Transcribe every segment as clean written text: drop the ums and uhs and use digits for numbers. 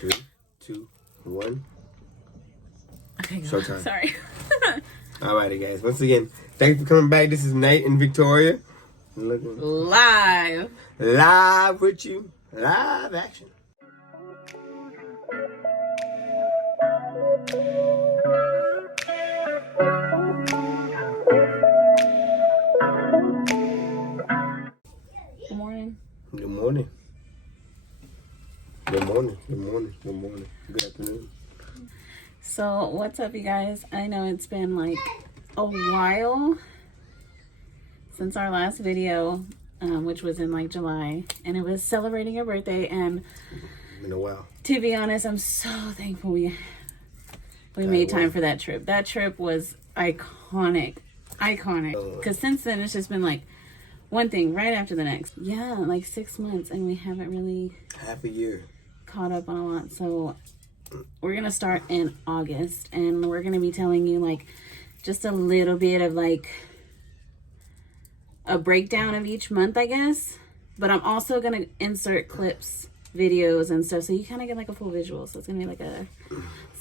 3, 2, 1. Okay, Showtime. Sorry. Alrighty, guys. Once again, thanks for coming back. This is Nate and Victoria. Looking Live with you. Live action. Good morning. Good morning. Good morning. Good morning. Good morning. Good afternoon. So what's up, you guys? I know it's been like a while since our last video, which was in like July, and it was celebrating your birthday. And Been a while. to be honest, I'm so thankful we made time for that trip. That trip was iconic. Because since then it's just been like one thing right after the next. Yeah, like 6 months, and we haven't really Half a year. caught up on a lot. So we're gonna start in August, and we're gonna be telling you like just a little bit of like a breakdown of each month, I guess. But I'm also gonna insert clips, videos, and stuff, so you kind of get like a full visual. So it's gonna be like a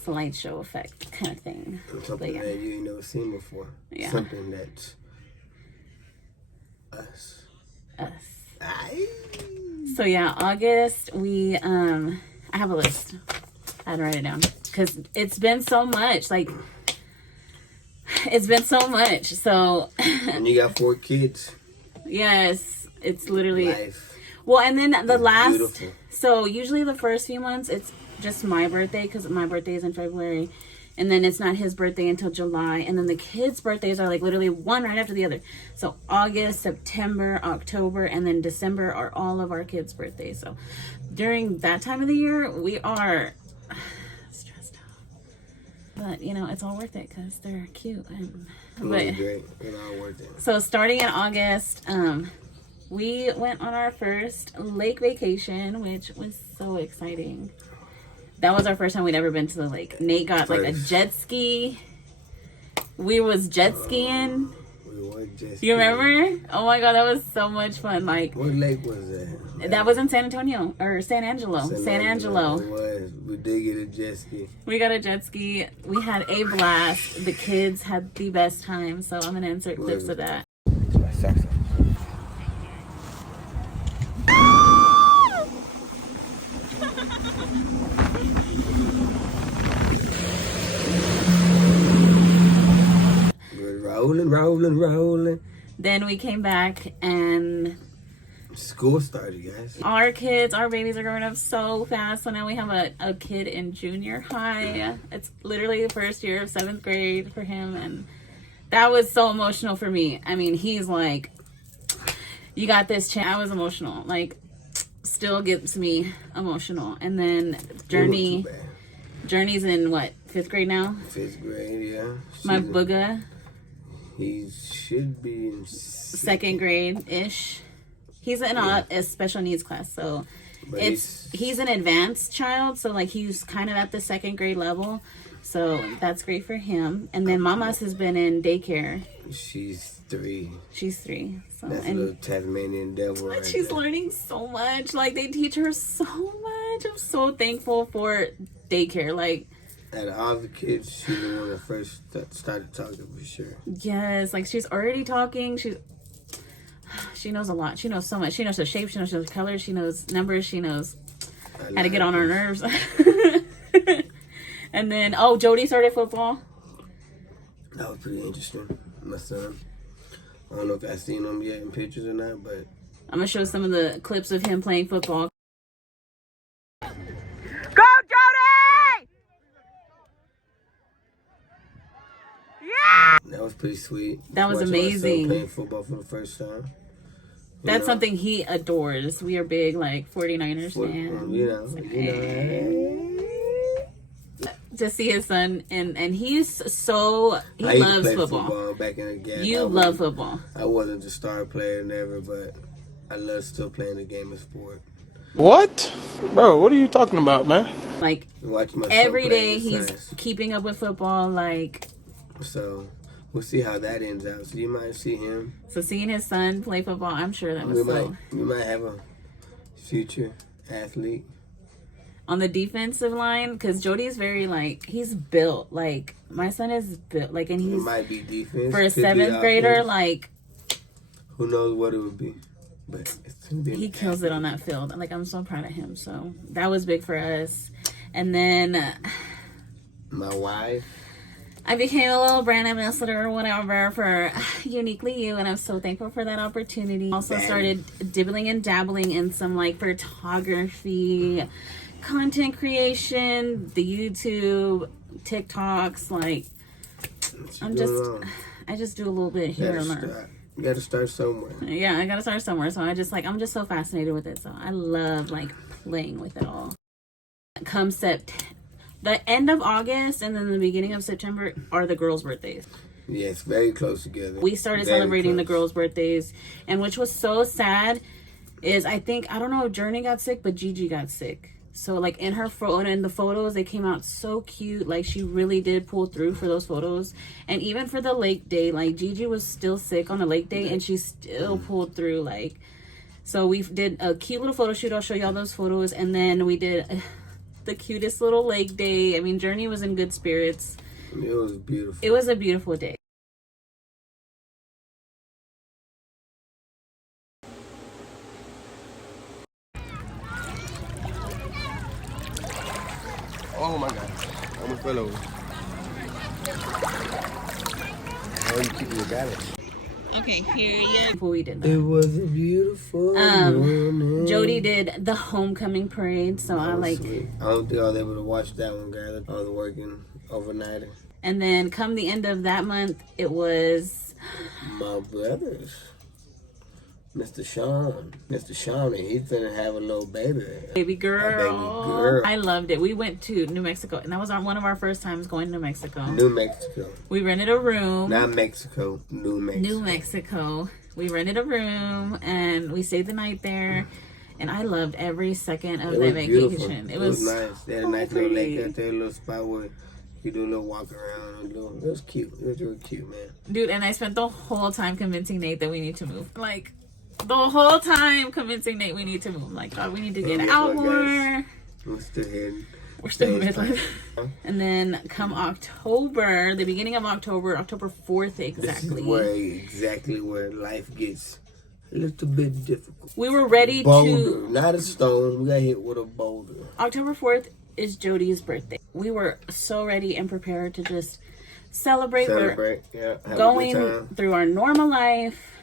slideshow effect kind of thing. Something that you ain't never seen before. Yeah. Something that's us. Aye. So yeah, August, we I have a list. I had to write it down because it's been so much. Like, it's been so much. So And you got 4 kids. yes, it's literally Life. well. And then the last, beautiful. so usually the first few months it's just my birthday because my birthday is in February, and then it's not his birthday until July, and then the kids' birthdays are like literally one right after the other. So August, September, October, and then December are all of our kids' birthdays. So during that time of the year, we are stressed out, but you know it's all worth it because they're cute. And Really great. It's all worth it. so starting in August, we went on our first lake vacation, which was so exciting. That was our first time we'd ever been to the lake. Nate got like a jet ski. We was jet skiing. We were just. You remember? Oh my god, that was so much fun. Like, What lake was that? that was in San Antonio or San Angelo. San Angelo. It was. We did get a jet ski. We got a jet ski. We had a blast. The kids had the best time. So I'm gonna insert clips of that. My socks on. We're rolling. Then we came back and School started, guys. our kids, our babies are growing up so fast. So now we have a kid in junior high. It's literally the first year of 7th grade for him. And that was so emotional for me. I mean, he's like, you got this chance. I was emotional. Like, still gets me emotional. And then Journey's in what, 5th grade now? 5th grade, yeah. My booga, He should be in 2nd grade-ish. He's in a special needs class, so But he's an advanced child, so like he's kind of at the 2nd grade level, so that's great for him. And then Mama's has been in daycare. She's 3. She's 3, so That's a little Tasmanian devil. Right she's there. learning so much. Like, they teach her so much. I'm so thankful for daycare. Like, Out of all the kids, she's the one that first started talking for sure. yes, like she's already talking. She knows a lot. She knows so much. She knows the shape. She knows the colors. She knows numbers. She knows how to get on our nerves. And then, Jody started football. That was pretty interesting. My son. I don't know if I've seen him yet in pictures or not, but I'm gonna show some of the clips of him playing football. Go, Jody! Yeah! that was pretty sweet. That was Watching my son amazing. playing football for the first time. That's something he adores. We are big, like, 49ers fans. To see his son, and he loves football. Back in the game. You love football. I wasn't the star player never, but I love still playing the game of sport. What? Bro, what are you talking about, man? Like, Watching my son every play day is he's nice. keeping up with football. Like, So we'll see how that ends out. So you might see him. so seeing his son play football, I'm sure that was We might have a future athlete. on the defensive line, because Jody's very like, he's built like, my son is built like, and It he's might be defense. for a could be 7th grader, offense. like Who knows what it would be. But it's gonna be he kills it on that field. Like, I'm so proud of him. So that was big for us. And then my wife. I became a little brand ambassador or whatever for Uniquely You, and I'm so thankful for that opportunity. Also started dibbling and dabbling in some like photography, content creation, the YouTube, TikToks. Like, I just do a little bit here and there. You gotta start somewhere. Yeah, I gotta start somewhere. So I'm just so fascinated with it. So I love like playing with it all. Come the end of August and then the beginning of September are the girls' birthdays. Yes, very close together. We started celebrating the girls' birthdays, and which was so sad is I don't know if Journey got sick, but Gigi got sick. So like in her photo, in the photos, they came out so cute. Like she really did pull through for those photos. And even for the lake day, like Gigi was still sick on the lake day and she still pulled through. Like, so we did a cute little photo shoot. I'll show y'all those photos. And then we did the cutest little lake day. I mean, Journey was in good spirits. It was beautiful. It was a beautiful day. Oh my God. I almost fell over. How are you keeping your balance? Okay, here you before we did that. It was a beautiful morning. Jody did the homecoming parade, so I like. Sweet. I don't think I was able to watch that one, guys. I was working overnight. And then come the end of that month, it was My brothers. Mr. Sean, and he's gonna have a little baby. baby girl. A baby girl. I loved it. We went to New Mexico, and that was one of our first times going to New Mexico. New Mexico. We rented a room. Not Mexico, New Mexico. New Mexico. We rented a room, and we stayed the night there. And I loved every second of that vacation. Beautiful. It was nice. They had a nice little lake out there, a little spot where you do a little walk around. It was cute. It was really cute, man. Dude, and I spent the whole time convincing Nate that we need to move. Like, the whole time convincing Nate we need to move. Like, God, we need to get out more. We're still heading. We're still in Midland. And then come October, the beginning of October 4th exactly. This is exactly where life gets a little bit difficult. We were ready Boulder, not a stone. We got hit with a boulder. October 4th is Jody's birthday. We were so ready and prepared to just celebrate. Yeah, have a Going good time. through our normal life.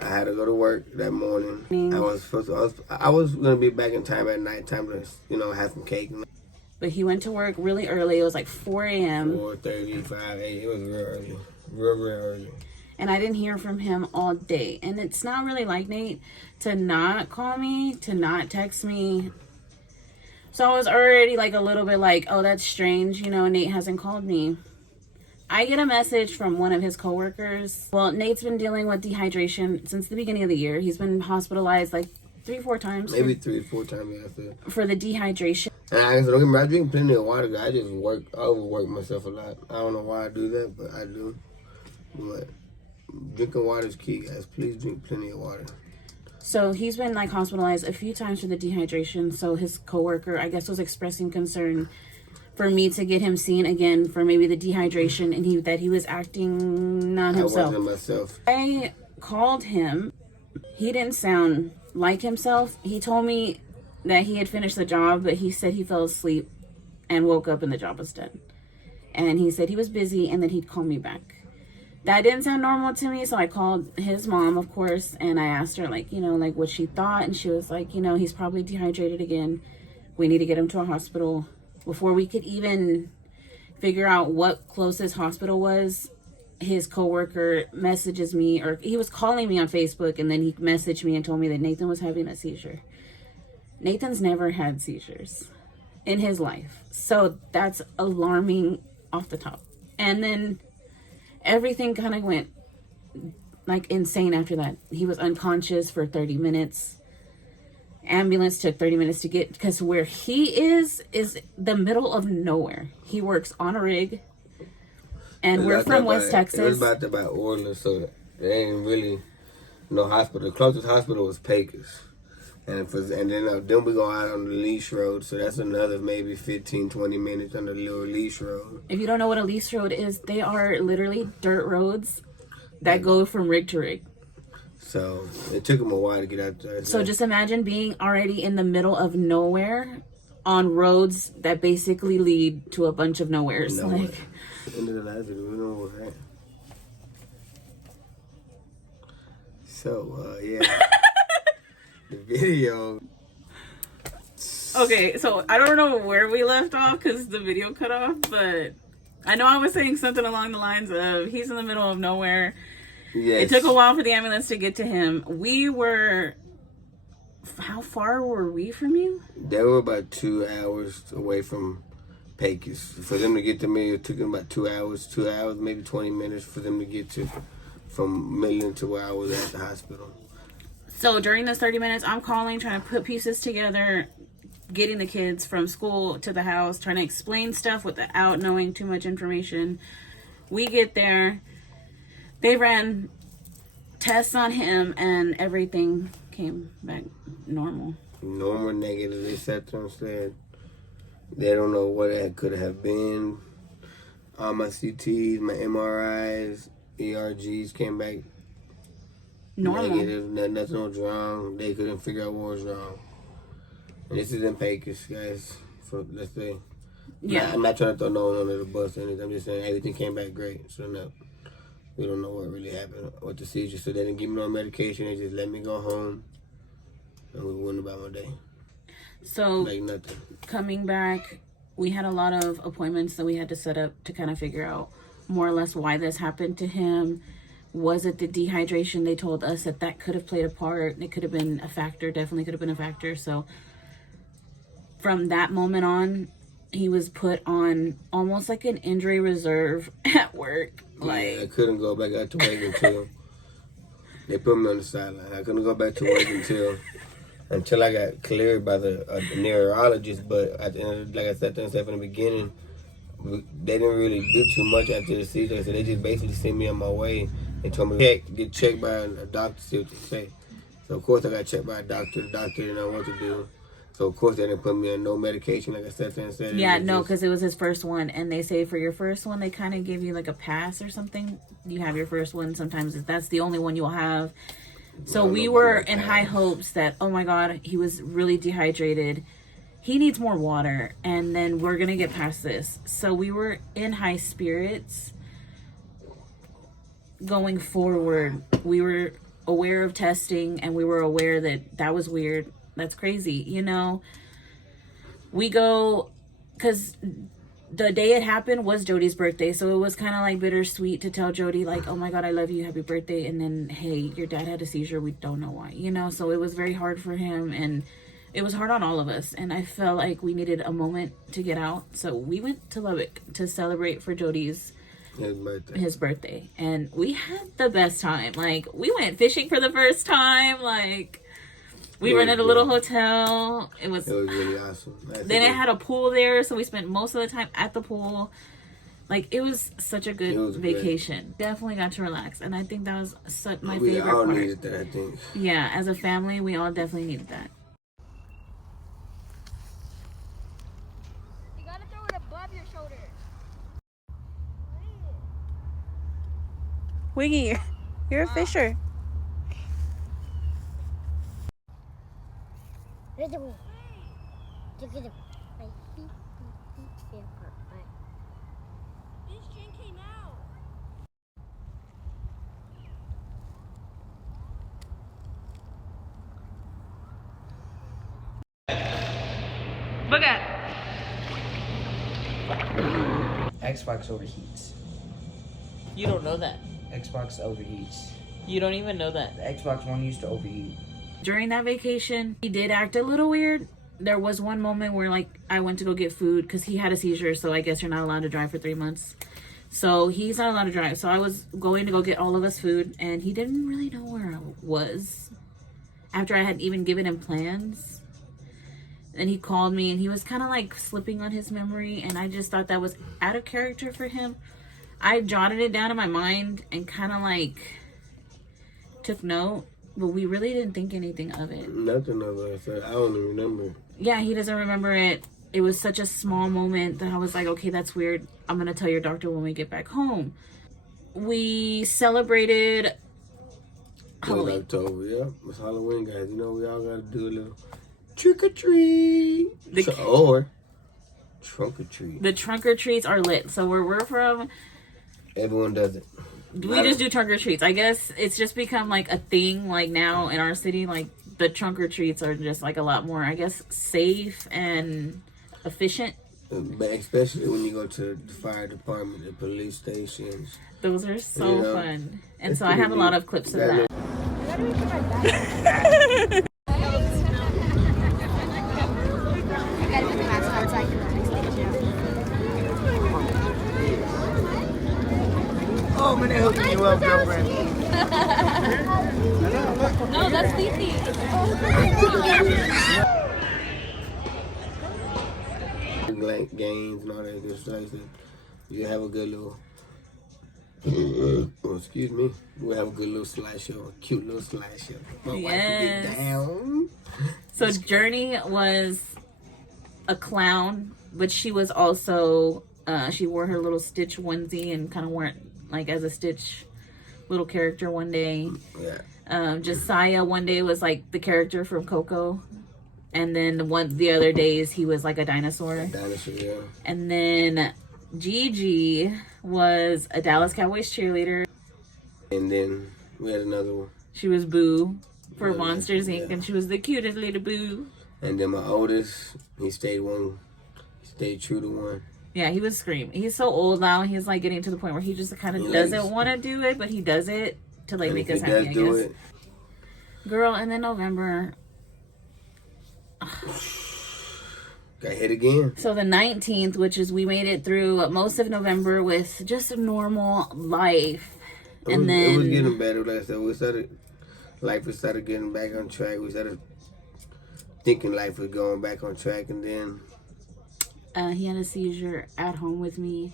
I had to go to work that morning. I was gonna be back in time at nighttime to have some cake. But he went to work really early. It was like 4 a.m. 4:35, 8. It was real early, real early. And I didn't hear from him all day. And it's not really like Nate to not call me, to not text me. So I was already like a little bit like, oh, that's strange. Nate hasn't called me. I get a message from one of his coworkers. Well, Nate's been dealing with dehydration since the beginning of the year. He's been hospitalized like 3-4 times. Maybe 3-4 times after. For the dehydration. And I don't get me wrong, I drink plenty of water. I just overwork myself a lot. I don't know why I do that, but I do. But drinking water is key, guys. Please drink plenty of water. So he's been like hospitalized a few times for the dehydration. So his coworker, I guess, was expressing concern for me to get him seen again for maybe the dehydration, and that he was acting not himself. I wasn't myself. I called him. He didn't sound like himself. He told me that he had finished the job, but he said he fell asleep and woke up and the job was done. And he said he was busy and that he'd call me back. That didn't sound normal to me, so I called his mom, of course, and I asked her, what she thought, and she was like, he's probably dehydrated again. We need to get him to a hospital. Before we could even figure out what closest hospital was, his coworker messages me, or he was calling me on Facebook, and then he messaged me and told me that Nathan was having a seizure. Nathan's never had seizures in his life. So that's alarming off the top. And then everything kind of went like insane after that. He was unconscious for 30 minutes. Ambulance took 30 minutes to get, because where he is the middle of nowhere. He works on a rig, and we're from West Texas. It was about Orland, so there ain't really no hospital. The closest hospital was Pecos, And then we go out on the leash road, so that's another maybe 15, 20 minutes on the little leash road. If you don't know what a lease road is, they are literally dirt roads that go from rig to rig. So it took him a while to get out there. So just imagine being already in the middle of nowhere on roads that basically lead to a bunch of nowheres. Nowhere. Like, End of the last video, we know what that. So yeah, the video. okay, so I don't know where we left off because the video cut off, but I know I was saying something along the lines of he's in the middle of nowhere. Yes. It took a while for the ambulance to get to him. We were... How far were we from you? They were about 2 hours away from Pecos. For them to get to me, it took them about 2 hours, maybe 20 minutes for them to get to from Midland to where I was at the hospital. So during those 30 minutes, I'm calling, trying to put pieces together, getting the kids from school to the house, trying to explain stuff without knowing too much information. We get there. They ran tests on him and everything came back normal. Normal negative. They sat there and said they don't know what it could have been. All my CTs, my MRIs, ERGs came back Normal. negative. Nothing was wrong. They couldn't figure out what was wrong. And this is in Pecos, guys. So let's say. Yeah. I'm not trying to throw no one under the bus or anything. I'm just saying everything came back great. So no. We don't know what really happened with the seizure. So they didn't give me no medication. They just let me go home. And we went about my day. So Like nothing. coming back, we had a lot of appointments that we had to set up to kind of figure out more or less why this happened to him. Was it the dehydration? They told us that could have played a part. It could have been a factor. Definitely could have been a factor. So from that moment on, he was put on almost like an injury reserve at work. Like, I couldn't go back out to work until they put me on the sideline. I couldn't go back to work until I got cleared by the neurologist. But at the end, like I said in the beginning, they didn't really do too much after the seizure. So they just basically sent me on my way and told me to get checked by a doctor, see what they say. So of course I got checked by a doctor. The doctor didn't know what to do. So of course they didn't put me on no medication, like I said. yeah, no, because it was his first one, and they say for your first one they kind of give you like a pass or something. You have your first one. Sometimes that's the only one you'll have. So we were in high hopes that, oh my God, he was really dehydrated. He needs more water, and then we're gonna get past this. So we were in high spirits. Going forward, we were aware of testing, and we were aware that was weird. That's crazy, you know. We go, because the day it happened was Jody's birthday, so it was kind of like bittersweet to tell Jody, like, oh my God, I love you, happy birthday, and then, hey, your dad had a seizure, we don't know why, you know. So it was very hard for him, and it was hard on all of us, and I felt like we needed a moment to get out. So we went to Lubbock to celebrate for Jody's his birthday, and we had the best time. Like, we went fishing for the first time. Like, we rented a little hotel. It was really awesome. Then it had a pool there, so we spent most of the time at the pool. Like, it was such a good vacation. Great. Definitely got to relax, and I think that was my favorite We all part. needed that, I think. Yeah, as a family, we all definitely needed that. You gotta throw it above your shoulder. Wiggy, you're a fisher. This drink came out. Look at. Xbox overheats. You don't know that. Xbox overheats. You don't even know that. The Xbox One used to overheat. During that vacation, he did act a little weird. There was one moment where, like, I went to go get food because he had a seizure, so I guess you're not allowed to drive for 3 months. So he's not allowed to drive. So I was going to go get all of us food, and he didn't really know where I was after I had even given him plans. And he called me, and he was kind of like slipping on his memory, and I just thought that was out of character for him. I jotted it down in my mind and kind of like took note, but we really didn't think anything of it. Nothing of it. So I don't even remember. Yeah, he doesn't remember it. It was such a small moment that I was like, okay, that's weird. I'm going to tell your doctor when we get back home. We celebrated It was Halloween. October, yeah. It's Halloween, guys. You know, we all gotta do a little trick or treat. Or trunk or treat. The trunk or treats are lit. So where we're from, Everyone does it. we just do trunk or treats. I guess it's just become like a thing like now in our city. Like the trunk or treats are just like a lot more, I guess, safe and efficient. But especially when you go to the fire department, the police stations. Those are so You know, fun. And it's so I have a pretty lot neat. of clips of That that. I gotta get the mask outside. Oh, man, they're hooking you up, girlfriend. No, that's Lisi. Games and all that good stuff. So you have a good little. Oh, excuse me. We have a good little slideshow, a cute little slideshow. My wife can get Yes. down. So Journey was a clown, but she was also she wore her little Stitch onesie and kind of wore it like as a Stitch little character one day. Yeah. Josiah one day was like the character from Coco, and then the other days he was like a dinosaur. Dinosaur, yeah. And then Gigi was a Dallas Cowboys cheerleader. And then we had another one. She was Boo for Yeah, Monsters Inc. yeah. and she was the cutest little Boo. And then my oldest, he stayed true to one. Yeah, he was Scream. He's so old now. He's like getting to the point where he just kind of He doesn't likes- want to do it, but he does it to like And make if us he happy, does I do guess. it, Girl, and then November. got hit again. So the 19th, which is we made it through most of November with just a normal life. It was getting better. Like I said, we started getting back on track. We started thinking life was going back on track, and then he had a seizure at home with me.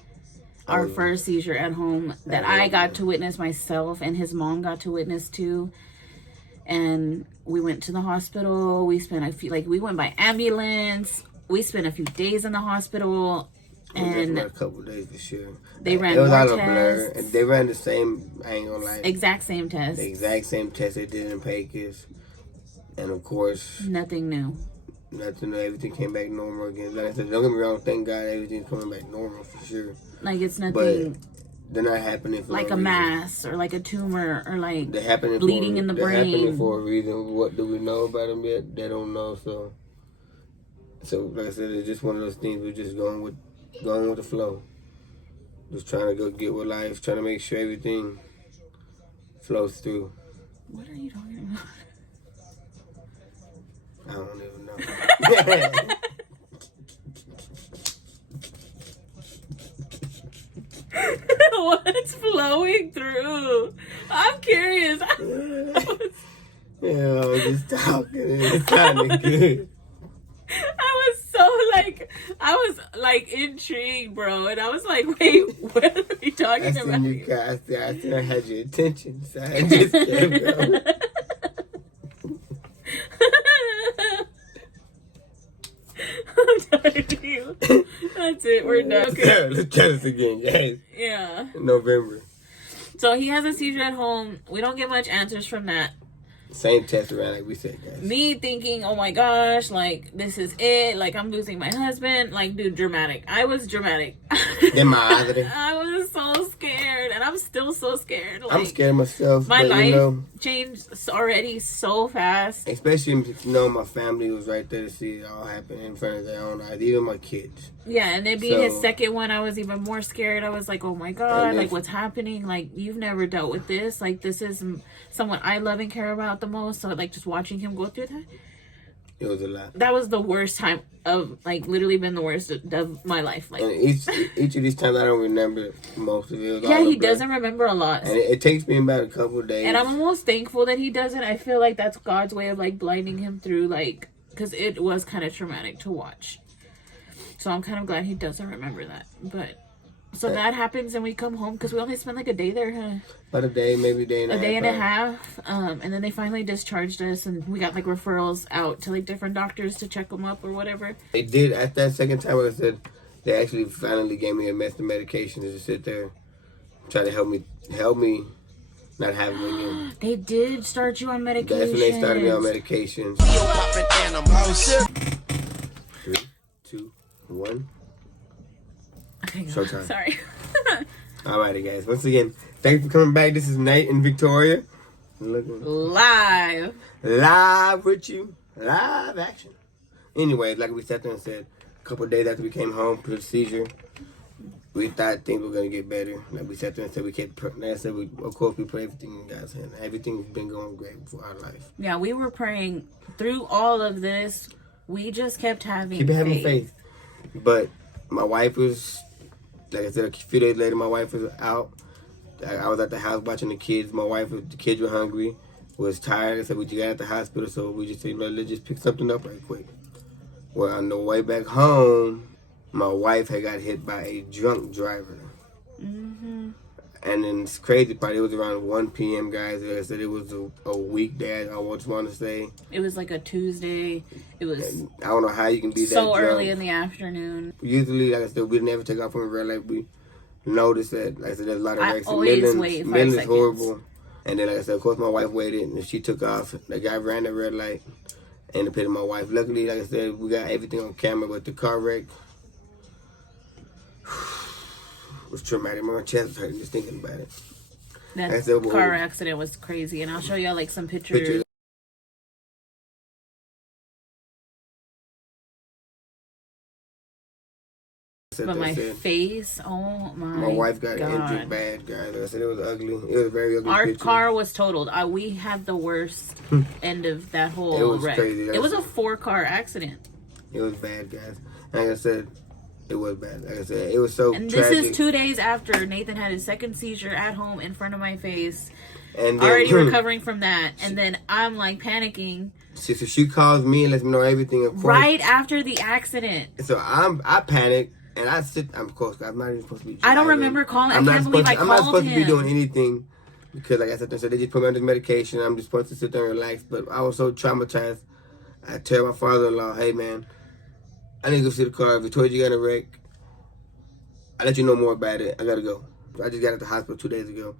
Oh, Our yeah. first seizure at home that I got to witness myself, and his mom got to witness too. And we went to the hospital. We spent we went by ambulance. We spent a few days in the hospital, it was and about a couple of days for sure. they ran It was more all a blur. tests. And they ran the same. I ain't gonna lie. Exact same test. The exact same test they did in Pecos, and of course, Nothing new. nothing. Everything came back normal again. Like I said, don't get me wrong. Thank God, everything's coming back normal for sure. Like it's But nothing they're not happening for like no a reason. mass or like a tumor or like They're happening bleeding for, in the they're brain. happening for a reason. What do we know about them yet? They don't know. So like I said, it's just one of those things. We're just going with the flow. Just trying to go get with life. Trying to make sure everything flows through. What are you talking about? I don't even know. What's flowing through? I'm curious. Yeah, I was just talking and it sounded good. I was like intrigued, bro, and I was like, wait, what are you I talking about? seen you guys. I seen I had your attention, so I just kept going. I'm tired of you. That's it. We're done. Okay. Let's try this again, guys. Yeah. November. So he has a seizure at home. We don't get much answers from that. Same test around like we said, guys. Me thinking, oh my gosh, like this is it. Like I'm losing my husband. Like, dude, dramatic. I was dramatic. Get my eyes. I was so scared, and I'm still so scared. Like, I'm scared myself. My but, life you know, changed already so fast. especially if, you know, my family was right there to see it all happen in front of their own eyes. Even my kids. Yeah, and then being his So- second one, I was even more scared. I was like, oh my God, And like if- what's happening? Like, you've never dealt with this. Like, this is someone I love and care about the most. So, like, just watching him go through that, It was a lot. that was the worst time of, like, literally been the worst of my life. Like, And each of these times, I don't remember most of it. It was yeah, all he a blur. doesn't remember a lot. And it takes me about a couple of days. And I'm almost thankful that he doesn't. I feel like that's God's way of, like, blinding him through, like, because it was kind of traumatic to watch. So I'm kind of glad he doesn't remember that. But So that happens and we come home because we only spent like a day there, huh? About a day, maybe a day and a half. A day and a half. And then they finally discharged us and we got like referrals out to like different doctors to check them up or whatever. They did, at that second time, like I said, they actually finally gave me a mess of medication to just sit there, try to help me not have them again. They did start you on medication. That's when they started me on medications. 3, 2, 1. Okay, Showtime. sorry. Alrighty, guys. Once again, thanks for coming back. This is Nate and Victoria. Live With you. Live action. Anyway, like we sat there and said, a couple of days after we came home from the seizure, we thought things were going to get better. Like we sat there and said, of course, we pray everything in God's hand. Everything's been going great for our life. Yeah, we were praying through all of this. We just kept having faith. But my wife was, like I said, a few days later, my wife was out. I was at the house watching the kids. The kids were hungry, was tired. I said, we just got at the hospital, so we just said, let's just pick something up right quick. Well, on the way back home, my wife had got hit by a drunk driver. Mm-hmm. And then this crazy part, it was around 1 p.m., guys. Like I said, it was a weekday, I just want to say. It was like a Tuesday. It was And I don't know how you can be that so drunk. early in the afternoon. Usually, like I said, we never take off from a red light. We noticed that, like I said, there's a lot of I wrecks. always wait 5 Midland's seconds. horrible. And then, like I said, of course, my wife waited, and she took off. The guy ran the red light and hit my wife. Luckily, like I said, we got everything on camera, but the car wreck was traumatic. My chest was hurting just thinking about it. That Like I said, car accident was crazy, and I'll show y'all like some pictures. But my face, oh my wife got God. injured bad, guys. Like I said, it was ugly. It was a very ugly Our picture. car was totaled. We had the worst end of that whole It was wreck. crazy. It was a 4-car accident. It was bad, guys. Like I said, it was bad. Like I said, it was so And tragic. this is 2 days after Nathan had his second seizure at home in front of my face. And then, Already recovering from that. And then I'm like panicking. So she calls me and lets me know everything. Of course. Right after the accident. So I panic and I sit. Of course, I'm not even supposed to be. I don't driving. remember calling. I I'm can't believe I I'm not called supposed to be him. doing anything because, like I said, they just put me on this medication. I'm just supposed to sit there and relax. But I was so traumatized. I tell my father-in-law, "Hey, man, I need to go see the car. Victoria, you got a wreck. I'll let you know more about it. I gotta go." I just got at the hospital 2 days ago.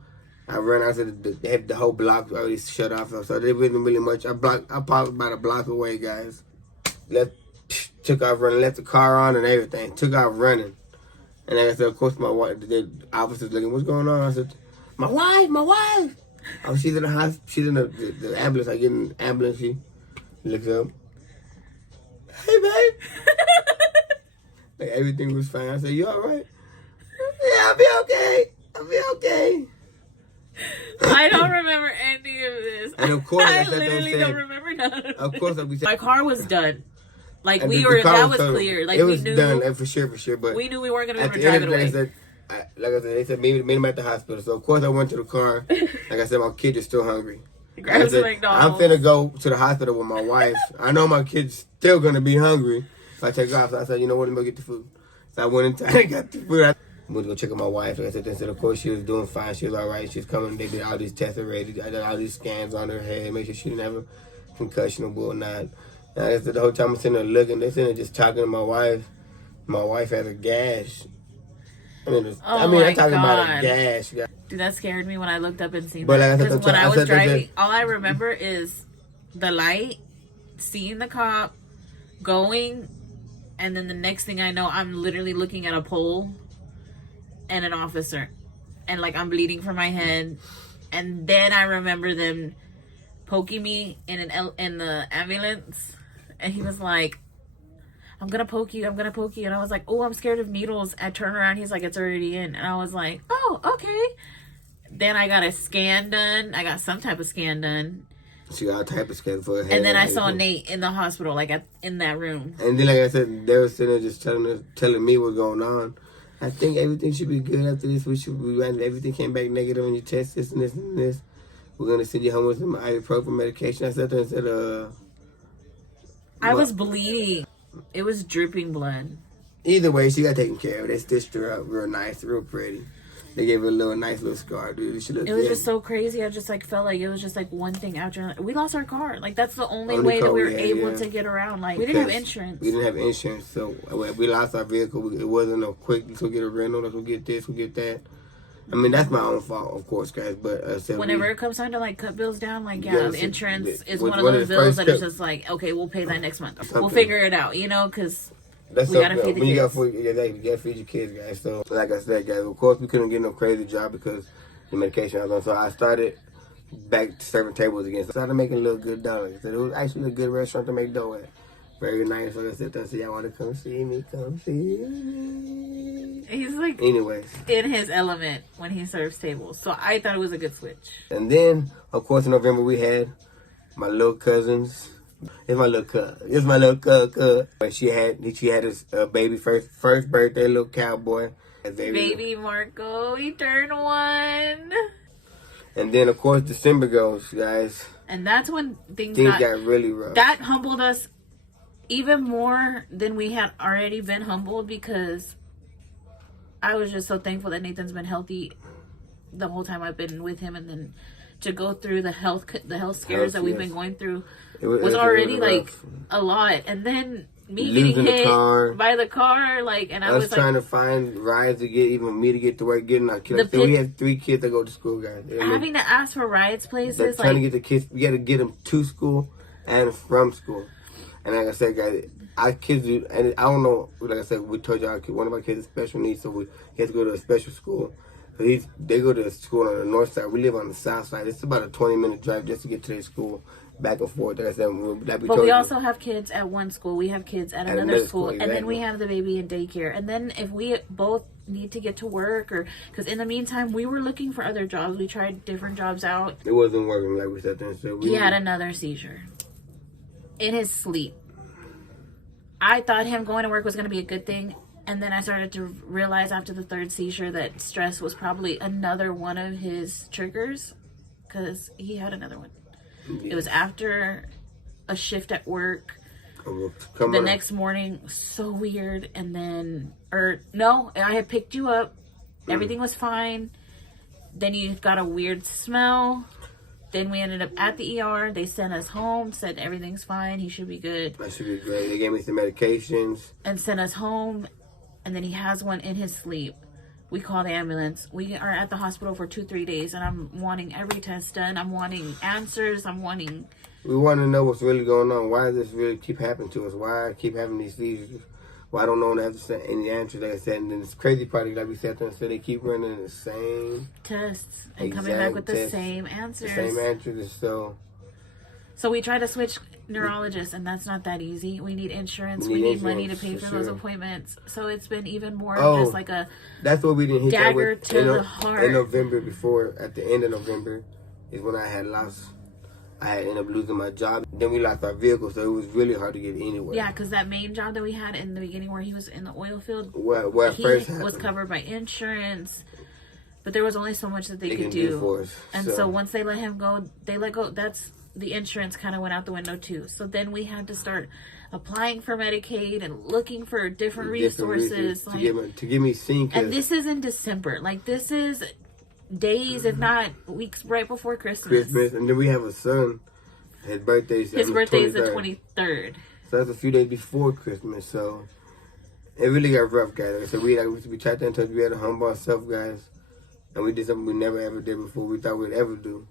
I ran out of they had the whole block already shut off, so there wasn't really much. I parked about a block away, guys. Took off running, left the car on and everything. Took off running. And like I said, of course, my wife, the officers looking, what's going on? I said, my wife. Oh, she's in the hospital. She's in the ambulance. I get in the ambulance. She looks up. Hey, babe. Like everything was fine. I said, you all right? Yeah, I'll be okay. I don't remember any of this. And of course, I like I said, literally said, don't remember none of it. Of course, like we said, My car was done. Like and we the were, car that was total. clear. Like it we was knew, done for sure. But we knew we weren't gonna be at able to the drive end it of the away. day, like I said, they said meet him at the hospital. So of course I went to the car. Like I said, my kid is still hungry. Grab I some said, McDonald's. I'm finna go to the hospital with my wife. I know my kid's still gonna be hungry if I take off. So I said, you know what, I'm gonna get the food. So I went inside and got the food. I went to go check on my wife. Like I said, of course she was doing fine. She was all right. She's coming. They did all these tests already. I did all these scans on her head, make sure she didn't have a concussion or whatnot. And I said the whole time I'm sitting there looking, they're sitting there just talking to my wife. My wife has a gash. I'm talking about a gash. Dude, that scared me when I looked up and seen But that. like I said, Because when I was said that- driving, all I remember is the light, seeing the cop, going, and then the next thing I know, I'm literally looking at a pole and an officer. And like I'm bleeding from my head. And then I remember them poking me in the ambulance. And he was like, I'm gonna poke you. And I was like, oh, I'm scared of needles. I turn around, he's like, it's already in. And I was like, oh, okay. Then I got a scan done. I got some type of scan done. She got a type of scan for her head. And then I saw everything. Nate in the hospital, like in that room. And then, like I said, they were sitting there just telling me what's going on. I think everything should be good after this. Everything came back negative on your test, this and this and this. We're going to send you home with some ibuprofen medication. I sat there and said, I was bleeding. It was dripping blood. Either way, she got taken care of. They stitched her up real nice, real pretty. They gave her a nice little scar, dude. She looked It was good. just so crazy. I just like felt like it was just like one thing after another. We lost our car. Like that's the only way car that we were we had, able yeah. to get around. Like we didn't have Because insurance. We didn't have insurance, so we lost our vehicle. It wasn't no quick. Let's go get a rental. Let's go get this. Go get that. I mean, that's my own fault, of course, guys. But Whenever it comes time to like cut bills down, like Yeah, the insurance is with one of one of those the bills first that is cut- just like, okay, we'll pay that next month. We'll Something. figure it out, you know, because that's we gotta something feed the when you kids. you gotta feed your kids, guys. So, like I said, guys, of course, we couldn't get no crazy job because the medication I was on. So I started back to serving tables again. So I started making a little good dough. Like I said, it was actually a good restaurant to make dough at. Very nice. Like I said, so y'all want to come see me? Come see me. He's like Anyways. in his element when he serves tables. So I thought it was a good switch. And then, of course, in November we had my little cousins. It's my little cuz. It's my little cuz. She had his baby first birthday, little cowboy. Baby Marco, he turned 1. And then, of course, December goes, guys. And that's when things Things got got really rough. that humbled us even more than we had already been humbled, because I was just so thankful that Nathan's been healthy the whole time I've been with him, and then to go through the health scares that we've been going through was already like a lot. And then me Losing getting the hit car. by the car, like, and I Us was trying like to find rides to get even me to get to work, getting our kids. The So we pic- had 3 kids that go to school, guys. having to ask for rides places, Trying to like get the kids, we got to get them to school and from school. And like I said, guys, our kids do, and I don't know, like I said, we told y'all, one of our kids has special needs, so he has to go to a special school. So they go to school on the north side. We live on the south side. It's about a 20-minute drive just to get to their school, back and forth. Like I said, but we also have kids at one school, we have kids at another school, and then exactly. we have the baby in daycare. And then if we both need to get to work, or because in the meantime we were looking for other jobs, we tried different jobs out. It wasn't working like we said then. So He had another seizure in his sleep. I thought him going to work was going to be a good thing, and then I started to realize after the 3rd seizure that stress was probably another one of his triggers, because he had another one. It was after a shift at work. The next morning, so weird. And then, I had picked you up. Everything was fine. Then you got a weird smell. Then we ended up at the ER. They sent us home, said everything's fine. He should be good. That should be great. They gave me some medications. And sent us home. And then he has one in his sleep. We call the ambulance. We are at the hospital for 2-3 days. And I'm wanting every test done. I'm wanting answers. We want to know what's really going on. Why does this really keep happening to us? Why I keep having these seizures? Why I don't know have to say any answers, like I said. And then this crazy part, like we said, so they keep running the same tests and coming back with the tests, same answers. The same answers. So we try to switch neurologists, and that's not that easy. We need insurance. We need money to pay for those appointments. So it's been even more of just like a that's what we didn't hit dagger that with. to the heart. In November, at the end of November, is when I had ended up losing my job. Then we lost our vehicle, so it was really hard to get anywhere. Yeah, because that main job that we had in the beginning, where he was in the oil field, where he first was covered by insurance, but there was only so much that they could do for us. And so once they let him go, they let go. That's the insurance kind of went out the window too. So then we had to start applying for Medicaid and looking for different resources to get me seen. And this is in December. Like, this is days, if not weeks, right before Christmas. And then we have a son. His birthday is the 23rd. So that's a few days before Christmas. So it really got rough, guys. Like I said, we tried to touch. We had to humble ourselves, guys, and we did something we never ever did before. We thought we'd ever do.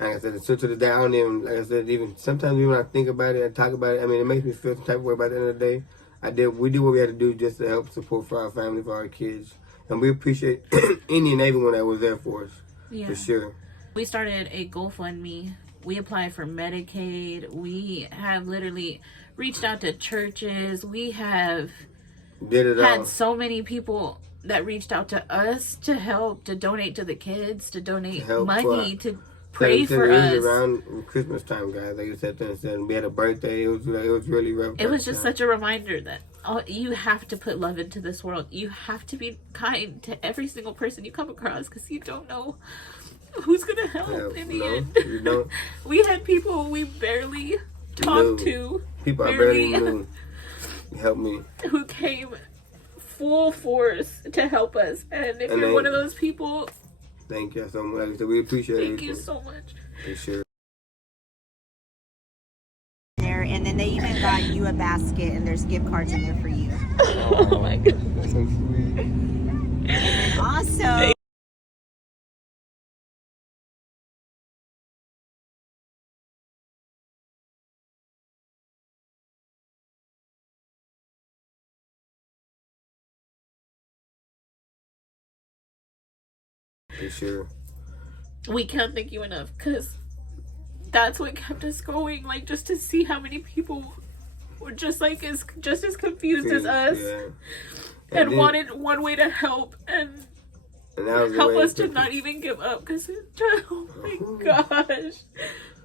Like I said, it's to the day. I don't even, like I said, even sometimes even when I think about it and talk about it, I mean, it makes me feel some type of way. By the end of the day, we do what we had to do just to help support for our family, for our kids. And we appreciate any and everyone that was there for us, for sure. We started a GoFundMe. We applied for Medicaid. We have literally reached out to churches. We have had so many people that reached out to us to help, to donate to the kids, to donate money, to pray for us. It was around Christmas time, guys. Like you said, we had a birthday. It was really rough. It was just such a reminder that you have to put love into this world. You have to be kind to every single person you come across, because you don't know who's gonna help in the end. You don't. We had people we barely talked to. People I barely knew helped me. Who came full force to help us. And if you're one of those people, thank you so much. Like I said, we appreciate it. thank you so much. For sure. There, and then they even got you a basket, and there's gift cards in there for you. Oh my God. That's so sweet. And then also, For sure. We can't thank you enough, because that's what kept us going, like, just to see how many people were just as confused as us, Yeah. and then- wanted one way to help and And that was the help way us to it- not even give up, because oh my gosh,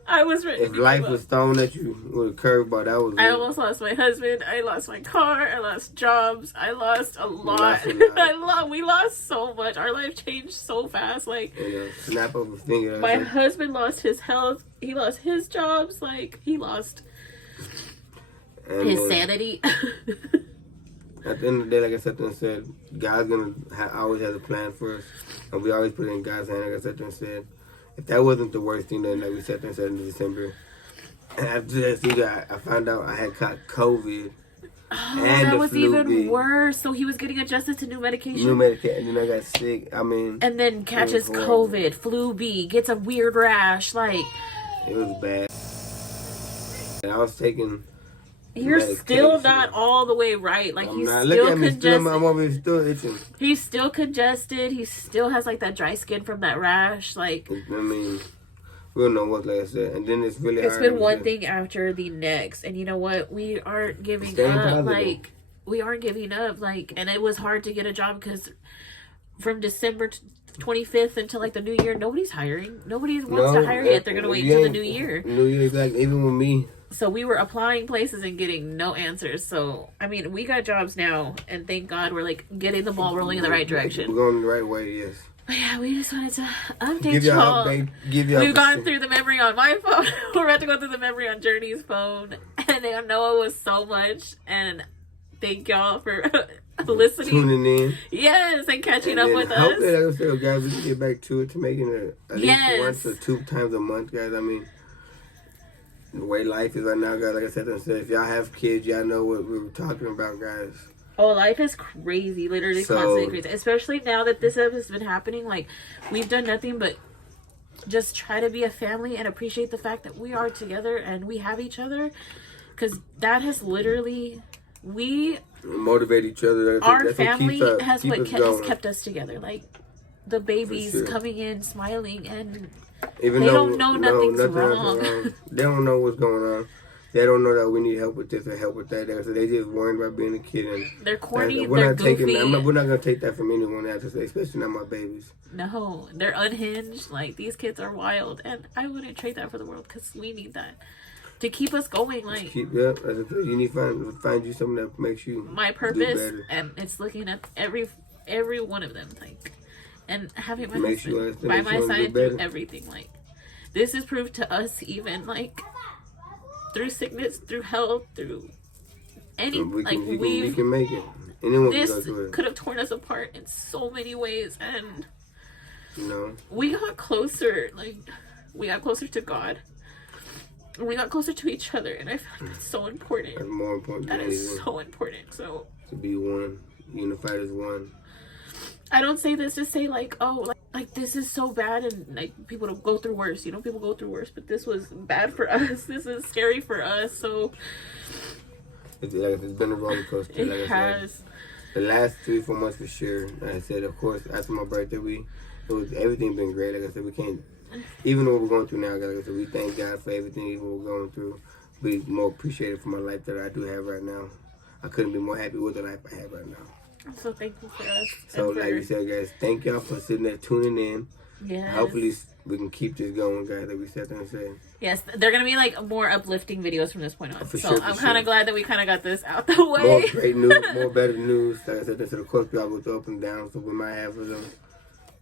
I was ready If to life give was up. thrown at you with a curveball, that was I it. almost lost my husband, I lost my car, I lost jobs, I lost a lot. lost a lot. We lost so much. Our life changed so fast. Like, Snap of a finger. my Like, husband lost his health, he lost his jobs, like, he lost and his then sanity. At the end of the day, like I said and said, God's gonna always has a plan for us, and we always put it in God's hand. Like I said and said, if that wasn't the worst thing, then like we said and said in December, and after that, I found out I had caught COVID. Oh, And that the was flu even B. worse. So he was getting adjusted to new medication. New medication, and then I got sick. I mean, And then catches horrible. COVID, flu B, gets a weird rash. Like, it was bad. And I was taking. you're still medication. not all the way right. Like, I'm he's not. still Look at me. Still, congested. I'm over here still itching. He's still congested. He still has like that dry skin from that rash. Like, I mean, we don't know what, like I said. And then it's really it's hard. been one thing after the next. And you know what? We aren't giving Staying up. positive. Like, we aren't giving up. Like, and it was hard to get a job because from December 25th until like the new year, nobody's hiring. Nobody wants to hire yet. They're going to wait until the new year. New Year, exactly. Even with me. So we were applying places and getting no answers. So, I mean, we got jobs now, and thank God we're like getting the ball rolling in the right We're direction. going the right way, yes. But yeah, we just wanted to update Give y'all y'all. update. Give y'all We've gone through the memory on my phone. We're about to go through the memory on Journey's phone. And I know it was so much. And thank y'all for listening. tuning in. Yes, and catching And up then with hopefully, us. like I said, guys, we can get back to it, to making it at least Yes. once or 2 times a month, guys. I mean, the way life is right now, guys, like I said, if y'all have kids, y'all know what we were talking about, guys. Oh, life is crazy. Literally So- constantly crazy. Especially now that this has been happening. Like, we've done nothing but just try to be a family and appreciate the fact that we are together and we have each other. Because that has literally... Motivate each other. Our That's what family keeps us- has keep what us has going. kept us together. Like, the babies sure. coming in, smiling, and Even They though don't know no, nothing's nothing else is wrong. They don't know what's going on. They don't know that we need help with this or help with that. So they just worried about being a kid. And they're corny, we're they're not taking. goofy. We're not gonna take that from anyone else, especially not my babies. No, they're unhinged. Like, these kids are wild. And I wouldn't trade that for the world because we need that to keep us going. Like, Keep up. As I said, you need to find you something that makes you my do purpose, better. and it's looking at every one of them, like, and having my Makes you husband understand by that you my wanna do side through better. everything. Like, this is proof to us, even like through sickness, through health, through any We like can, we we've can make it. Anyone can go this through it. could have torn us apart in so many ways, and You know. we got closer. Like, we got closer to God. We got closer to each other, and I found that's so important. That's more important than That is anything. so important. So To be one, unified as one. I don't say this to say like, oh, like this is so bad, and like people don't go through worse. You know, people go through worse, but this was bad for us. This is scary for us. So It's been a roller coaster. it Like I said. has. The last 3-4 months for sure. Like I said, of course, after my birthday, everything been great. Like I said, we can't, even what we're going through now, like I said, we thank God for everything even we're going through. Be more appreciative for my life that I do have right now. I couldn't be more happy with the life I have right now. I'm so thankful for us. So, and like for, you said, guys, thank y'all for sitting there tuning in. yes. Hopefully, we can keep this going, guys, like we said and said. Yes, they're gonna be like more uplifting videos from this point on. For So sure, for I'm kind sure. of glad that we kind of got this out the More way. great news, more better news. Like I said, so of course, we all go through up and down, so we might have a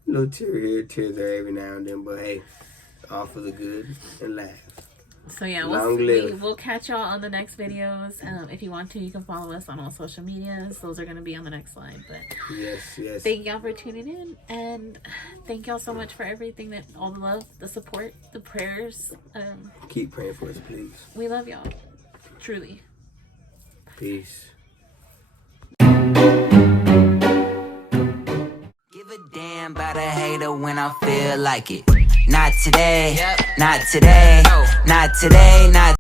little tear here, tears there every now and then, but hey, all for the good and laugh. So yeah, Long live. we'll catch y'all on the next videos. If you want to, you can follow us on all social medias. Those are gonna be on the next slide. But Yes. thank y'all for tuning in, and thank y'all so much for everything, that all the love, the support, the prayers. Keep praying for us, please. We love y'all, truly. Peace. Give a damn about a hater when I feel like it. Not today, not today, not today, not